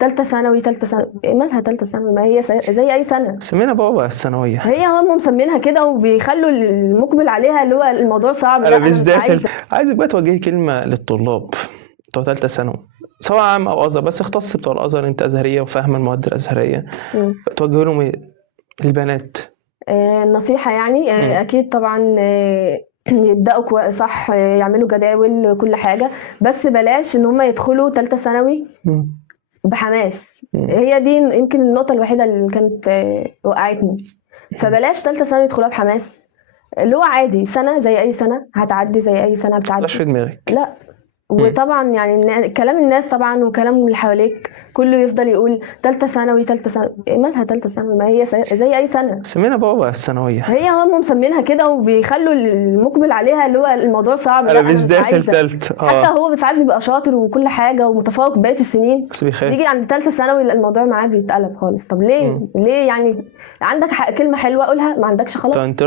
ثالثه ثانوي ثالثه ثانوي، إيه مالها ثالثه ثانوي؟ ما هي زي اي سنه. سمينا بابا الثانويه. هي هم مسمينها كده وبيخلوا المقبل عليها اللي هو الموضوع صعب. انا لا مش داخل. عايزه. عايزك بقى توجهي كلمه للطلاب بتوع ثالثه ثانوي، سواء عام او ازهر، بس اختص بتوع الازهر، انت ازهريه وفاهمه المواد الازهريه، توجه لهم ايه؟ البنات النصيحه يعني اكيد طبعا يبداوا صح، يعملوا جداول كل حاجه، بس بلاش ان هم يدخلوا ثالثه ثانوي بحماس. هي دي يمكن النقطه الوحيده اللي كانت وقعتني. فبلاش ثالثه ثانوي يدخلوها بحماس، اللي هو عادي سنه زي اي سنه هتعدي، زي اي سنه بتعدي. مش في دماغك. لا. وطبعا يعني كلام الناس طبعا وكلام اللي حواليك كله يفضل يقول ثالثه ثانوي ثالثه ثانوي، إيه مالها ثالثه ثانوي؟ ما هي زي اي سنه. سمينا بابا الثانويه. هي هم مسمينها كده وبيخلوا المقبل عليها اللي هو الموضوع صعب. انا مش داخل ثالث. حتى هو ساعات بيبقى شاطر وكل حاجه ومتفوق بقيه السنين، بس بيخاف يجي عند ثالثه ثانوي الموضوع معاه بيتقلب خالص. طب ليه؟ ليه يعني؟ عندك كلمه حلوه قولها، ما عندكش خلاص.